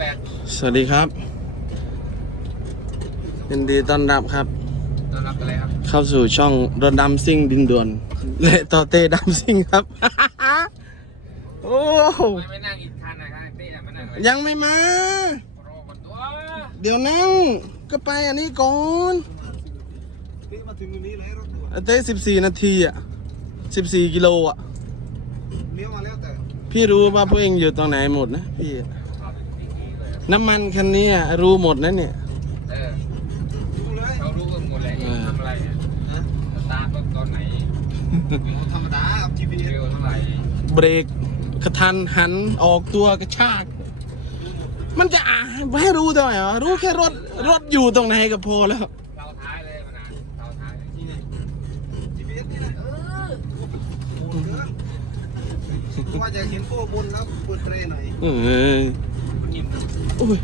แปดสวัสดีครับยินดีต้อนรับครับ ต้อนรับอะไรครับ เข้าสู่ช่องรถดำซิ่งดินด่วนและต่อเต้ดำซิ่งครับ โอ้โหไม่ไม่นั่งอีกคันนะครับเต้น่ะมานั่งเลยยังไม่มารอคนตัวเดี๋ยวนั่งก็ไปอันนี้ก่อนนี่มาถึงตรงนี้แล้วรถด่วนเต้สิบสี่นาทีอะสิบสี่กิโลอะเลี้ยวมาแล้วแต่พี่รู้ว่าพวกเองอยู่ตรงไหนหมดนะพี่อะ น้ำมันคันนี้อะรู้หมดนะเนี่ย เออดูเลยเขารู้กันหมดเลยเองทำอะไรอะฮะสตาร์ทรถตอนไหนธรรมดาเอา GPS เร็วเท่าไหร่เบรกกระทันหันออกตัวกระชาก มันจะอ่าให้รู้ทำไมวะรู้แค่รถรถอยู่ตรงไหนก็พอแล้ว เราท้ายเลยมันนะเราท้ายเลยนี่ไง GPS นี่แหละเออโอ้โหเกินว่าจะเห็นโป้บนแล้วเปิดเทรหน่อย เออมันยิ้ม โอ้ย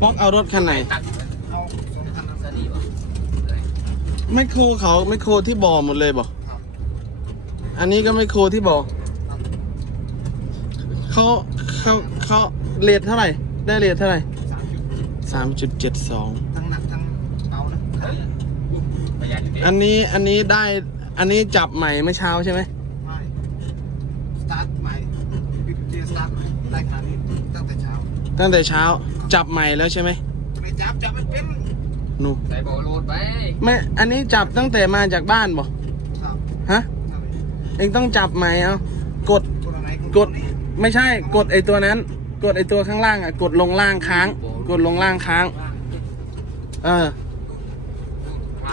ป๊อกเอารถคันไหนตัดเอาสองคันนะสดีป่ะไม่โครเขาไม่โครที่บ่อหมดเลยบ่ครับอันนี้ก็ไม่โครที่บ่อครับเขาเขาเขาเรทเท่าไหร่ ได้เรทเท่าไหร่สามจุดสามจุดเจ็ดสองทั้งหนักทั้งเบานะเฮ้ยประหยัดอยู่ดิอันนี้อันนี้ได้อันนี้จับใหม่เมื่อเช้าใช่ไหม ไม่สตาร์ทใหม่บิ๊ กเจสตาร์ทใหม่ได้ขนาดนี้ตั้งแต่เช้าตั้งแต่เช้า จับใหม่แล้วใช่ไหมไม่จับจับไม่เป็นหนูใส่โบโลดไปไม่ อันนี้จับตั้งแต่มาจากบ้านบ่ครับฮะใช่เองต้องจับใหม่เอากดกดอะไรกดไม่ใช่ กดไอตัวนั้น กดไอตัวข้างล่างอะ กดลงล่างค้าง กดลงล่างค้าง เออ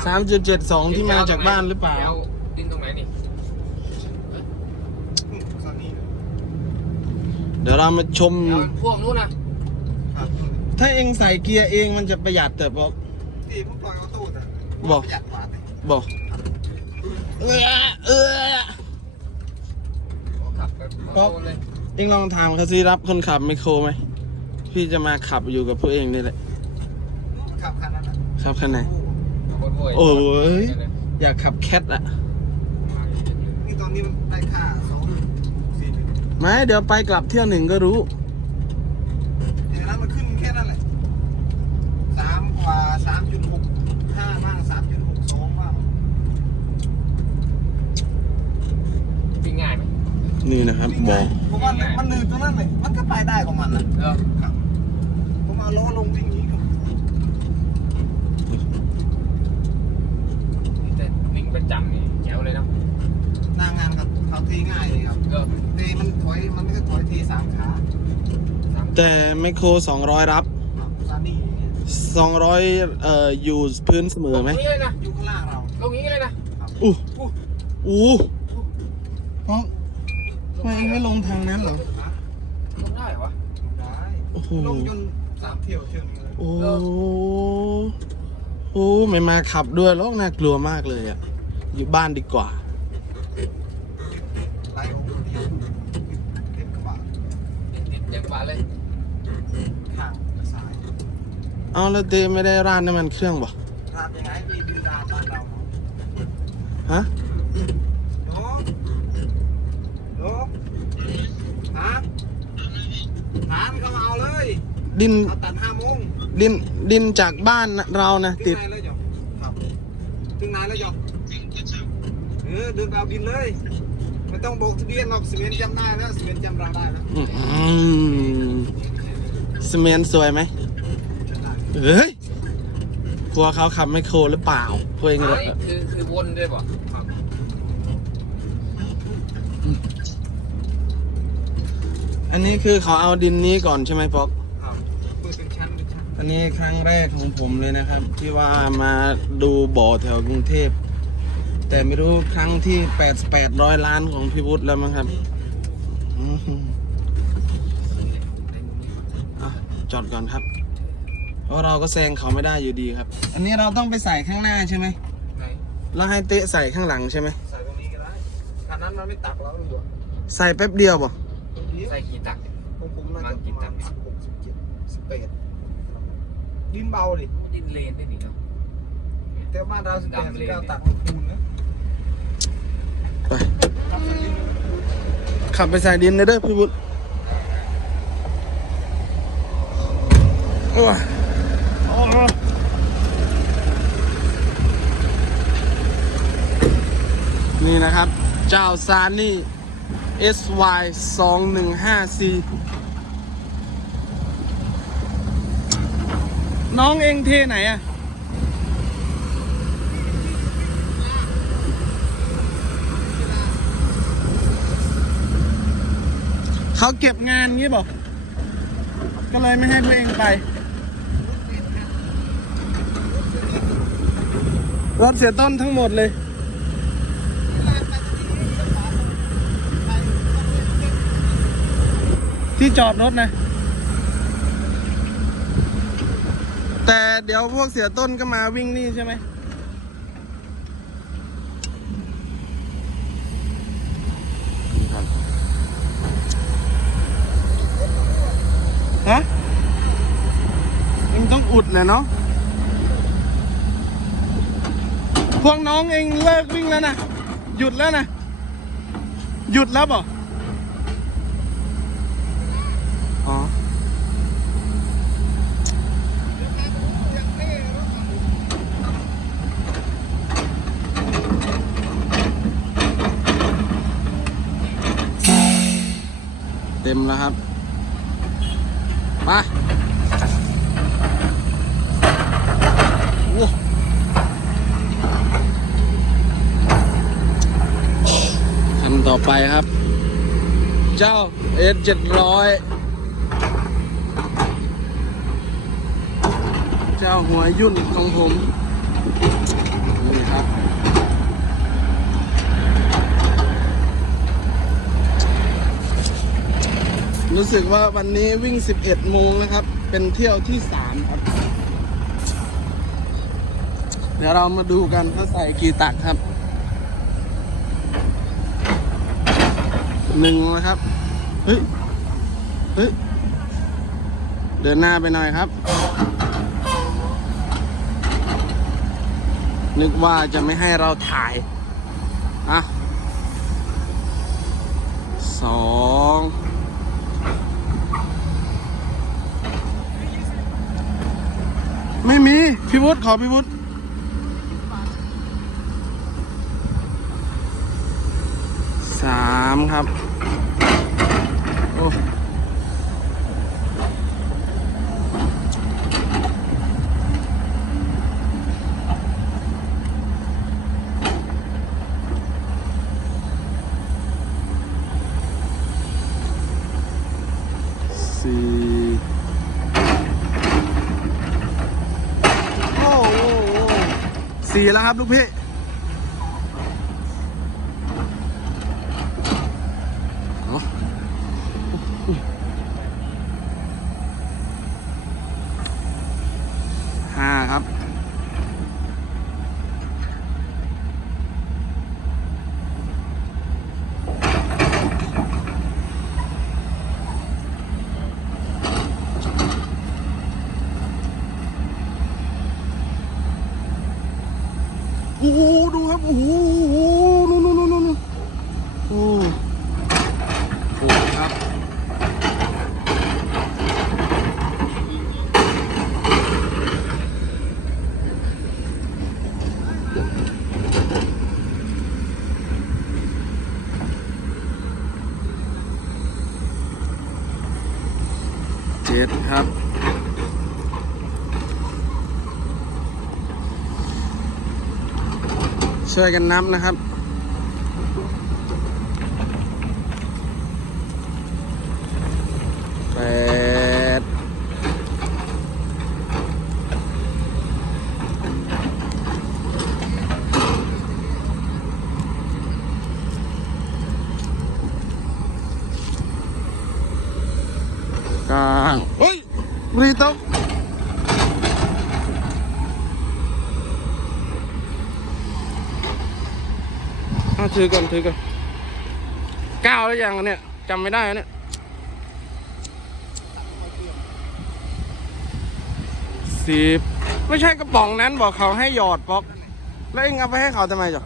สามจุดเจ็ดสองที่มาจากบ้านหรือเปล่าดี๋ยวดิ้นตรงไหนนี่ อืมซานี่ เดี๋ยวเรามาชมเดี๋ยวพวกนู้นนะครับถ้าเองใส่เกียร์เองมันจะประหยัดแต่บอก ที่ผมปล่อยออโต้แต่บอก ประหยัดกว่าแต่บอก เออเออขับไปโดนเลยเองลองถามเขาสิรับคนขับไมโครไหม พี่จะมาขับอยู่กับพวกเองนี่แหละขับคันนั้นอะขับคันไหนโอ้โหโอ้ย อยากขับแคทอะ นี่ตอนนี้มันได้ค่าสองสี่หนึ่ง ไม่เดี๋ยวไปกลับเที่ยวหนึ่งก็รู้อย่างนั้นมันขึ้นแค่นั้นแหละสามกว่าสามจุดหกห้าบ้างสามจุดหกสองบ้างวิ่งง่ายไหมนี่นะครับบอกผมว่ามันหนืดตรงนั้นเลยมันก็ไปได้ของมันนะเออครับผมเอาล้อลงวิ่งอย่างนี้ก็แต่วิ่งประจำนี่แจ๋วเลยนะหน้างานกับ เขาทีง่ายเลยครับเออเทมันถอยมันไม่ใช่ถอยทีสามขาแต่ไมโครสองร้อยรับครับซานี่อย่างเงี้ยสองร้อยเอ่ออยู่พื้นเสมอไหมตรงนี้เลยนะอยู่ข้างล่างเราตรงนี้เลยนะอู้อู้เพราะทำไมเองไม่ลงทางนั้นเหรอนะลงได้เหรอวะได้โอ้โหลงจนสามเที่ยวเที่ยวนึงเลยโอ้โอ้ไม่มาขับด้วยแล้วน่ากลัวมากเลยอะอยู่บ้านดีกว่า ไล่องค์เดียวเต็มกระบะ ติดติดเต็มฝาเลยข้างซ้ายเอาแล้วเตไม่ได้ราดน้ำมันเครื่องบ่ร้านยังไงมีดินดาบ้านเราเนาะฮะโน้โน้ฮะถามเขามาเอาเลยดินเอาตัดห้าโมงดินดินจากบ้านเรานะถึติงดไหนแล้วหยอกครับถึงไหนแล้วหยอกเออเดินไปเอาดินเลยไม่ ต้องบอกทะเบียนหรอกสิเมนจำได้แล้วสิเมนจำเราได้แล้วอื้อหือสเมนสวยไหมจำได้เฮ้ยกลัวเขาขับไม่โครหรือเปล่าพวกเองรถไอ้คือคือวนด้วยป่ะครับอันนี้คือเขาเอาดินนี้ก่อนใช่ไหมพอก ครับเปิดเป็นชั้นเป็นชั้นอันนี้ครั้งแรกของผมเลยนะครับ ที่ว่ามาดูบ่อแถวกรุงเทพ แต่ไม่รู้ครั้งที่แปดแปดร้อยล้านของพี่วุฒิแล้วมั้งครับอื้อหืออะจอดก่อนครับ เพราะเราก็แซงเขาไม่ได้อยู่ดีครับ อันนี้เราต้องไปใส่ข้างหน้าใช่ไหมไหนแล้วให้เตะใส่ข้างหลังใช่ไหมใส่ตรงนี้ก็ได้คันนั้นมันไม่ตักแล้วดูใส่แป๊บเดียวบ่ตรงนี้ใส่กี่ตักผมผมน่าจะประมาณสิบหกสิบเจ็ดสิบแปดดินเบาดิดินเลนได้ดิเนาะแต่บ้านเราสิบแปดสิบเก้าตักมันคูณนะ ขับไปใส่ดินเด้อพี่บุญโอ้ยนี่นะครับ เจ้าซานนี่ SY 2 1 5 C น้องเองเทไหนอะ เขาเก็บงานงี้บอกก็เลยไม่ให้พวเองไป รถเสียต้นทั้งหมดเลย ที่จอดรถนะ แต่เดี๋ยวพวกเสียต้นก็มาวิ่งนี่ใช่ไหม ฮะมันต้ อุดแหละเนาะพวกน้องเองเลิกวิ่งแล้วนะหยุดแล้วนะหยุดแล้วเปล่อ๋อเต็มแล้วครับ มาโอ้ คันต่อไปครับ เจ้า S 7 0 0เจ้าหัวยุ่นของผม นี่ครับรู้สึกว่าวันนี้วิ่ง 11 โมงนะครับ เป็นเที่ยวที่ 3 ครับ เดี๋ยวเรามาดูกันเขาใส่กี่ตักครับหนึ่งนะครับ เฮ้ย เฮ้ย เดินหน้าไปหน่อยครับ นึกว่าจะไม่ให้เราถ่าย อะสองไม่มี พี่วุฒิขอพี่วุฒิ สามครับโอ้สี่โอ้โหสี่แล้วครับ ลูกพี่ เอาห้าครับ โอ้โหดูครับ โอ้โหโอ้โหนู่นนู่นนู่นนู่นโอ้โหครับ เจ็ดครับ ช่วยกันนับนะครับ แปด เก้าเฮ้ยรีโตก ถือก่อนถือก่อนเก้าแล้วยังเนี่ยจำไม่ได้เนี่ยสิบไม่ใช่กระป๋องนั้นบอกเขาให้หยอดป๊อกแล้วเองเอาไปให้เขาทำไมจ๊ะ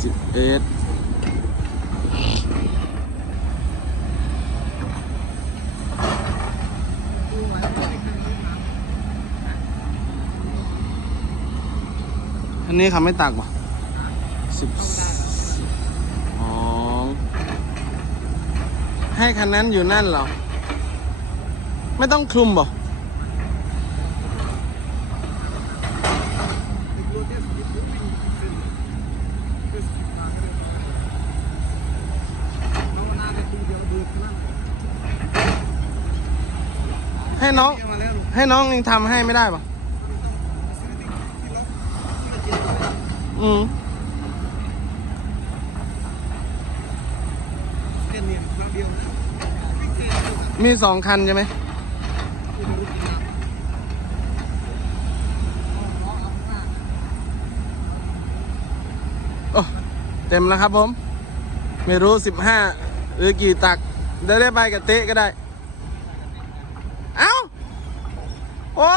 สิบเอ็ด นนี้เขาไม่ตักบ่สิบอ๋อ ให้คันนั้นอยู่นั่นเหรอ ไม่ต้องคลุมบ่ให้น้อง ให้น้องเองทำให้ไม่ได้ปะ อืมมีสองคันใช่ไหมโอ้เต็มแล้วครับผม ไม่รู้สิบห้าหรือกี่ตัก ได้ได้ไปกับเตะก็ได้ เอ้า โอ้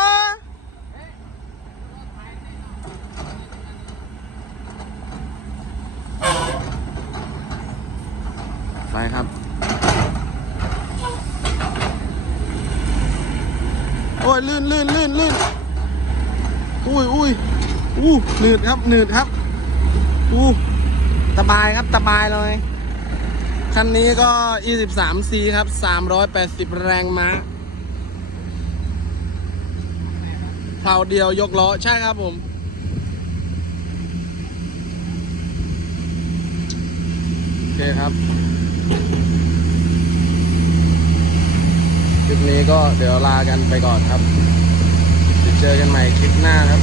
ไปครับ โอ้ยลื่นลื่นลื่นลื่นอุ้ยอุ้ยอู้หนืดครับหนืดครับอู้สบายครับสบายเลยคันนี้ก็ 23C ครับ 380 แรงม้าเผาเดียวยกล้อ ใช่ครับผม โอเคครับ ลิปนี้ก็เดี๋ยวลากันไปก่อนครับเดี๋ยวเจอกันใหม่คลิปหน้าครับ